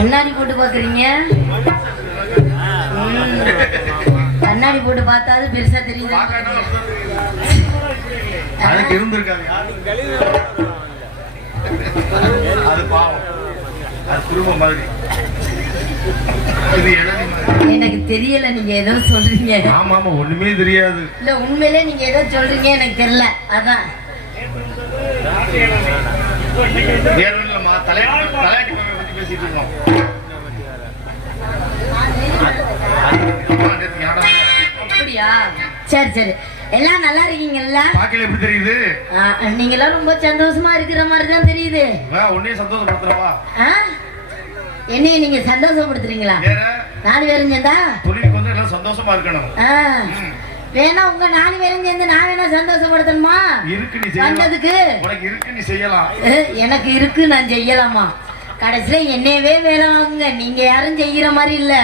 கண்ணாடி போட்டு பாக்குறீங்க? கண்ணாடி போட்டு பார்த்தாது பெருசா தெரியுது. அதுக்கு இருந்திருக்காது. அது பாவம், அது குடும்பம் மாதிரி. எனக்கு தெரியல, நீங்க ஏதோ சொல்றீங்க. ஆமா ஆமா, ஒண்ணுமே தெரியாது. இல்ல உண்மையிலே நீங்க ஏதோ சொல்றீங்க, எனக்கு தெரியல. அதான் வேற இல்லம்மா, தலையாட்டி பத்தி பேசிட்டு இருக்கோம். அப்படியா? சரி சரி, எல்லாம் நல்லா இருக்கீங்கல்ல? பாக்கல எப்படி தெரியுது? நீங்க எல்லாம் ரொம்ப சந்தோஷமா இருக்கிற மாதிரி தான் தெரியுது. உன்னையே சந்தோஷப்படுத்துறவா? என்னைய நீங்க சந்தோஷப்படுத்துறீங்களா? நாலு பேரும் சேர்ந்தா தொழிலுக்கு வந்து எல்லாம் சந்தோஷமா இருக்கணும். வேணா உங்க நாலு பேரும் சேர்ந்து நான் வேணா சந்தோஷப்படுத்தணுமா? இருக்கு, நீ வந்ததுக்கு உனக்கு இருக்கு, நீ செய்யலாம். எனக்கு இருக்கு, நான் செய்யலாமா? கடைசியில என்னையவே வேலை வாங்குங்க, நீங்க யாரும் செய்யற மாதிரி இல்ல.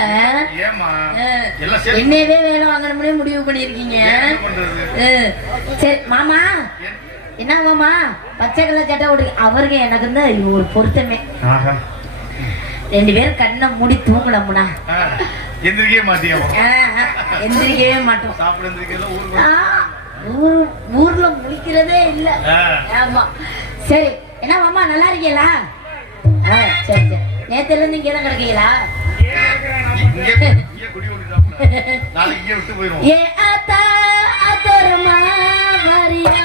என்னையவே வேலை வாங்கணும்னே முடிவு பண்ணிருக்கீங்க. சரி மாமா, என்ன மாமா பச்சை கலர் சட்டை ஓடுங்க? அவருக்கு எனக்கு தான் ஒரு பொருத்தமே. ரெண்டு பேரும் கண்ணை மூடி தூங்கலாம்னா எந்திரிக்கவே மாட்டியா? எந்திரிக்கவே மாட்டோம். ஊர்ல முழிக்கிறதே இல்ல. ஆமா சரி, என்ன மாமா நல்லா இருக்கீங்களா? சரி சரி, நேத்துல இருந்து இங்க தான் கிடக்கீங்களா? ஏ ஆத்தா அதர்மா வரியா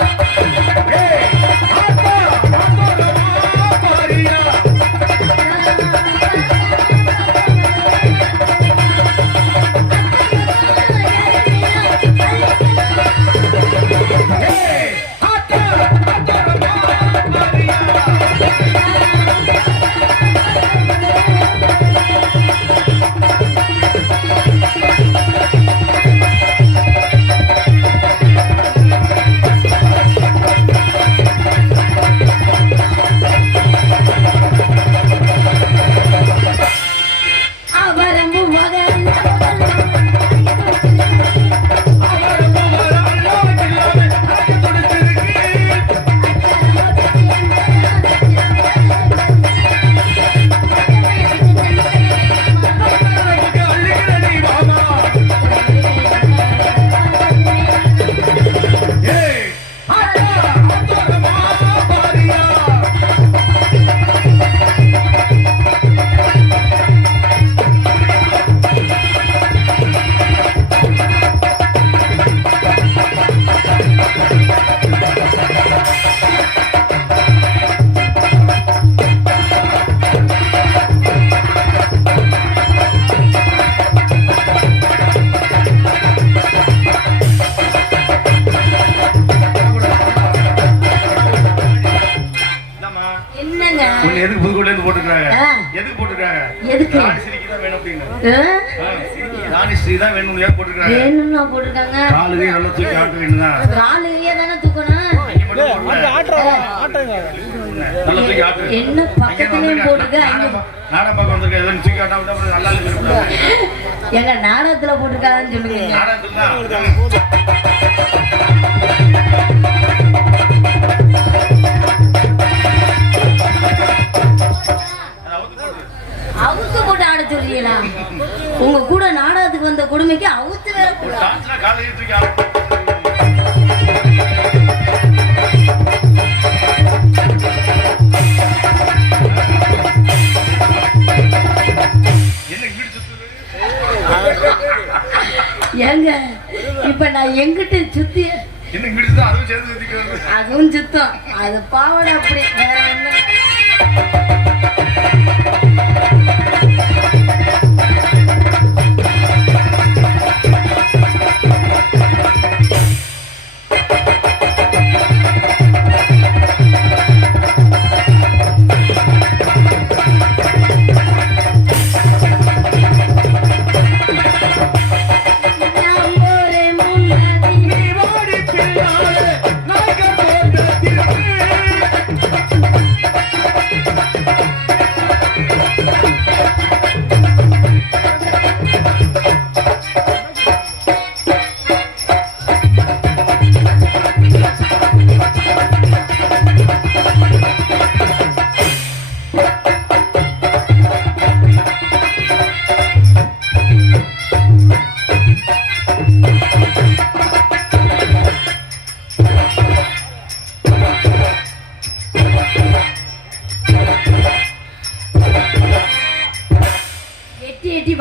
என்ன பக்கத்துலயும் போட்டுக்க. எங்க நாடகத்துல போட்டுருக்காங்கன்னு சொல்லுங்க. அவுத்து போட்டு ஆட சொல்றீங்களா? உங்க கூட நாடகத்துக்கு வந்த கொடுமைக்கு அவுத்து வேற கூட. ஏங்க இப்ப நான் எங்கிட்ட சுத்தி அதுவும் சுத்தம், அது பாவனை அப்படி வேற என்ன.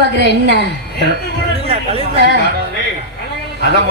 பாக்குற என்ன அதான்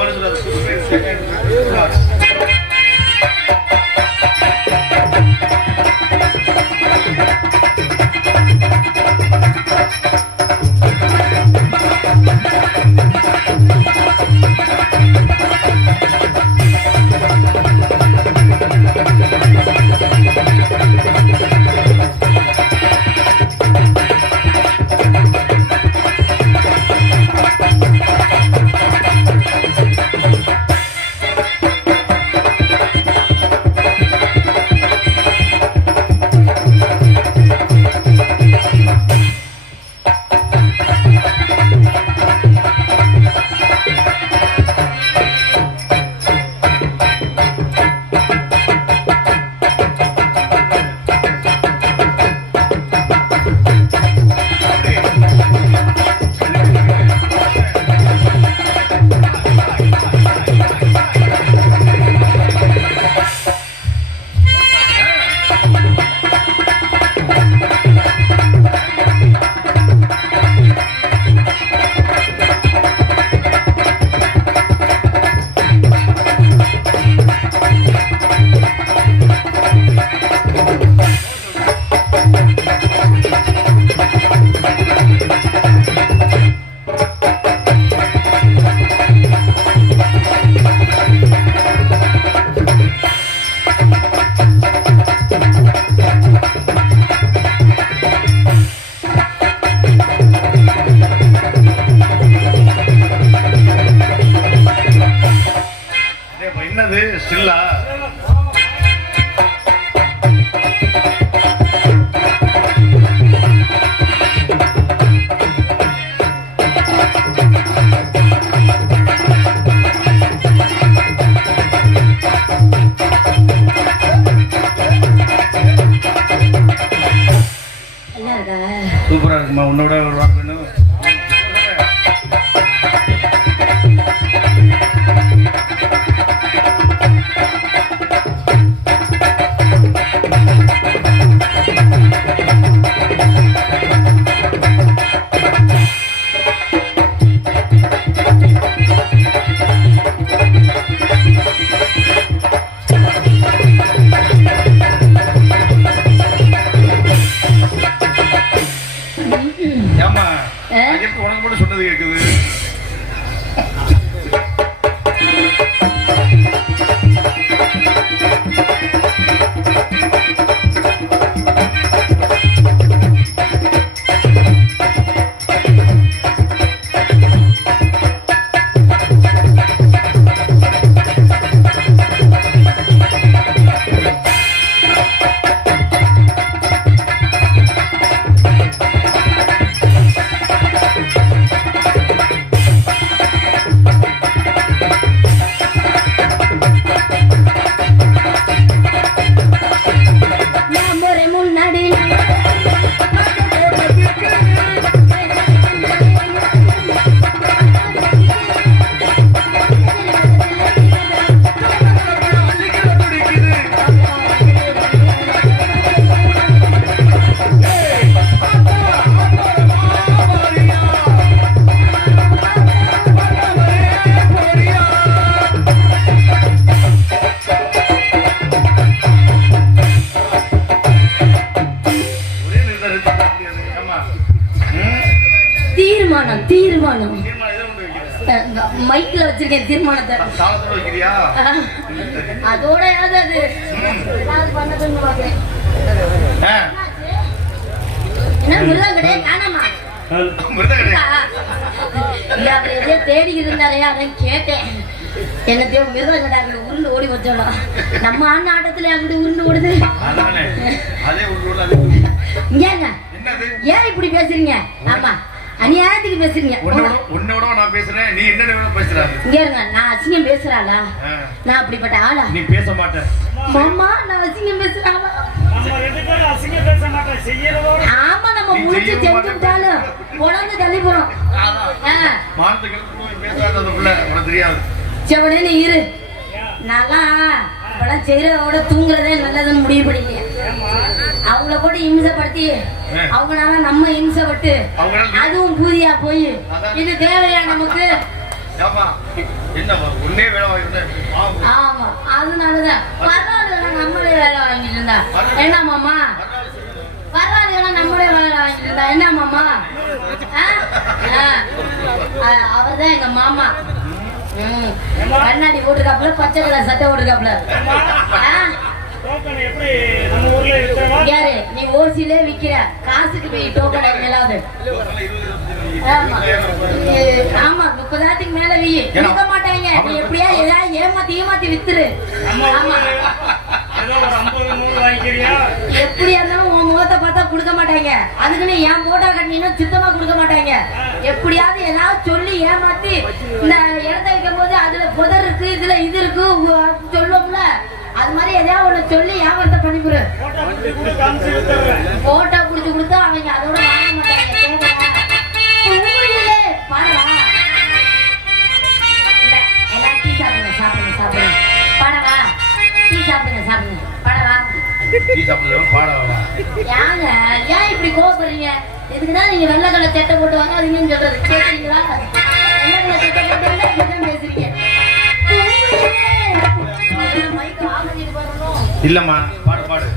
என்னது ஸ்டில்லா சூப்பரா இருக்குமா உன்னோட ஒரு வாரம் வேணும் உனக்கு மட்டும் சொன்னது கேக்குது தீர்மானம் மைக்ல வச்சிருக்கேன் தீர்மானத்தை அதோட பண்ணதுன்னு பாக்குறேன் தேடி இருந்தாரே அதான் கேட்டேன் என்னத்தையோ மிருதம் கடாங்க உருண்டு ஓடி வச்சோம் நம்ம ஆண்டு ஆட்டத்துல அப்படி உருண்டு ஓடுது ஏன் இப்படி பேசுறீங்க ஆமா அநியாயத்துக்கு பேசுறீங்க உன்னோட நான் பேசுறேன் நீ என்ன பேசுற இங்க இருங்க நான் அசிங்கம் பேசுறாளா நான் அப்படிப்பட்ட ஆளா நீ பேச மாட்டே மாமா நான் அசிங்கம் பேசுறாளா நம்ம ரெண்டு பேரும் அசிங்கம் பேச மாட்டோம் செய்யறதோட ஆமா நம்ம முடிச்சு செஞ்சுட்டாலும் உடனே தள்ளி போறோம் மானத்துக்கு பேசாததுக்குள்ள உனக்கு தெரியாது செவனே நீ இரு நல்லா இப்பெல்லாம் செய்யறதோட தூங்குறதே நல்லதுன்னு முடிவு பண்ணிட்டேன் அவங்க அவங்கள போட்டு இம்சப்படுத்தி அவங்களால நம்ம இம்சப்பட்டு அதுவும் பூதியா போய் இது தேவையா நமக்கு? ஆமா, அதனாலதான் பரவாயில்ல நம்மளே வேலை வாங்கிட்டு இருந்தா என்ன மாமா? பரவாயில்ல நம்மளே வேலை வாங்கிட்டு இருந்தா என்ன மாமா? அவர்தான் எங்க மாமா. கண்ணாடி போட்டுக்காப்புல, பச்சை கலர் சட்டை போட்டுக்காப்புல. யாரு நீ ஓசிலே விக்கிற காசுக்கு போய் டோக்கன் மேலாது? ஆமா, 30,000 மேல வி கொடுக்க மாட்டாங்க. நீ எப்படியா ஏதாவது ஏமாத்தி வித்துரு. ஆமா, எப்படியா இருந்தாலும் உன் முகத்தை பார்த்தா கொடுக்க மாட்டாங்க. அதுக்குன்னு என் போட்டோ கட்டினீங்கன்னா சுத்தமா கொடுக்க மாட்டாங்க. எப்படியாவது ஏதாவது சொல்லி ஏமாத்தி இந்த இடத்த வைக்கும் போது அதுல புதர் இருக்கு, இதுல இது இருக்கு சொல்லுவோம்ல, அது மாதிரி எதையாவது ஒண்ணு சொல்லி வியாபாரத்தை பண்ணிவிடு. போட்டோ குடிச்சு கொடுத்து அவங்க அதோட வாங்க மாட்டாங்க. பாடவா எல்லாம் டீ சாப்பிடுங்க, சாப்பிடுங்க, சாப்பிடுங்க. பாடவா டீ சாப்பிடுங்க, சாப்பிடுங்க. பாடவா ஏங்க ஏன் இப்படி கோவப்படுறீங்க? இதுக்குதான் நீங்க வெள்ளை கலர் சட்டை போட்டு வாங்காதீங்கன்னு சொல்றது கேட்குறீங்களா? வெள்ளை கலர் சட்டை போட்டு இப்படிதான் பேசுறீங்க. இல்லம்மா, பாடு பாடு.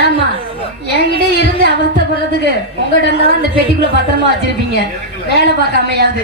ஆமா, என்கிட்ட இருந்து அவஸ்தைப்படுறதுக்கு உங்ககிட்ட இருந்தாலும் இந்த பெட்டிக்குள்ள பத்திரமா வச்சிருப்பீங்க, வேலை பார்க்காமையாவது.